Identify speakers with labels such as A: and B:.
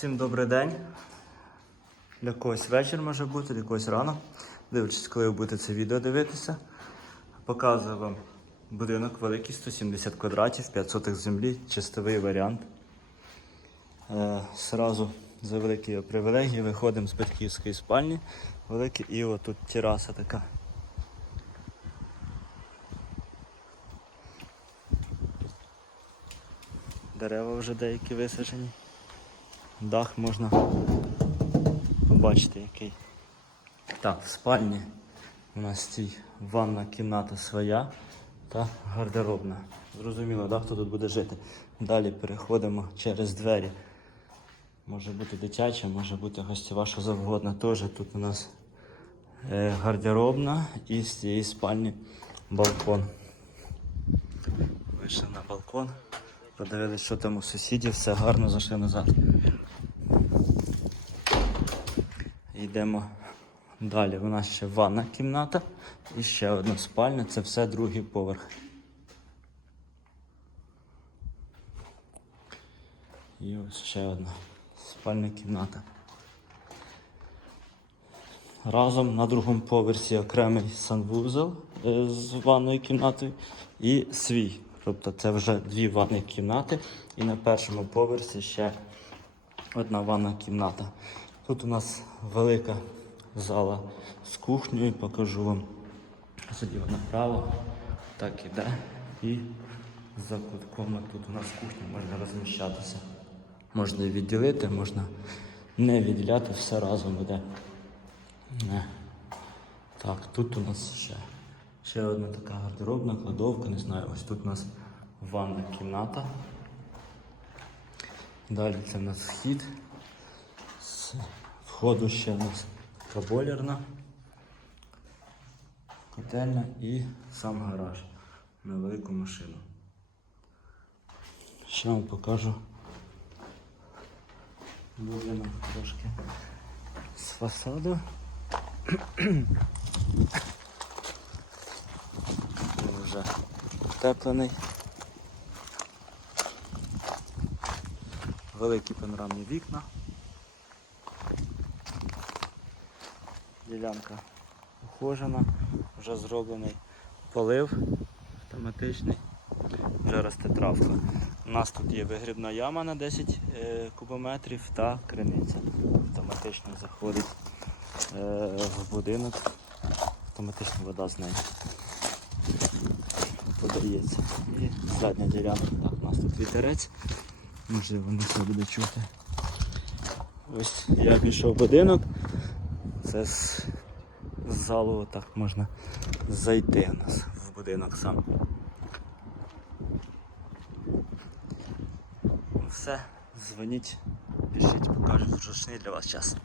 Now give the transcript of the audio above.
A: Всім добрий день. Для когось вечір може бути, для когось рано. Дивлячись, коли ви будете це відео дивитися. Показую вам будинок великий, 170 квадратів, 5 сотих землі, чистовий варіант. Е, Сразу за великі привілегії виходимо з батьківської спальні. Великі, і отут тераса така. Дерева вже деякі висаджені. Дах можна побачити який. Так, в спальні у нас цій ванна кімната своя та гардеробна. Зрозуміло, да, хто тут буде жити. Далі переходимо через двері. Може бути дитяча, може бути гостєва, що завгодно. Теж тут у нас е, гардеробна і з цієї спальні балкон. Вийшли на балкон, подивилися, що там у сусідів, все гарно зайшли назад. Йдемо далі. У нас ще ванна кімната і ще одна спальня. Це все другий поверх. І ось ще одна спальня кімната. Разом на другому поверсі окремий санвузол е, з ванною кімнатою і свій. Тобто це вже дві ванні кімнати. І на першому поверсі ще одна ванна кімната. Тут у нас велика зала з кухнею, покажу вам. Сидів направо, так іде. І за кутком тут у нас кухня можна розміщатися. Можна відділити, можна не відділяти, все разом іде. Так, тут у нас ще, ще одна така гардеробна кладовка, не знаю, ось тут у нас ванна кімната. Далі це у нас вхід. З входу ще у нас така котельня і сам гараж на велику машину. Ще вам покажу будинок трошки з фасаду. Він вже утеплений. Великі панорамні вікна. Ділянка ухожена, вже зроблений полив автоматичний, вже росте травка. У нас тут є вигрібна яма на 10 е, кубометрів та криниця. Автоматично заходить е, в будинок, автоматично вода з неї подається. І задня ділянка. Так, у нас тут вітерець, можливо, не все буде чути. Ось я пішов будинок. Це з, з залу так можна зайти у нас в будинок сам. Все, дзвоніть, пишіть, покажу зручний для вас час.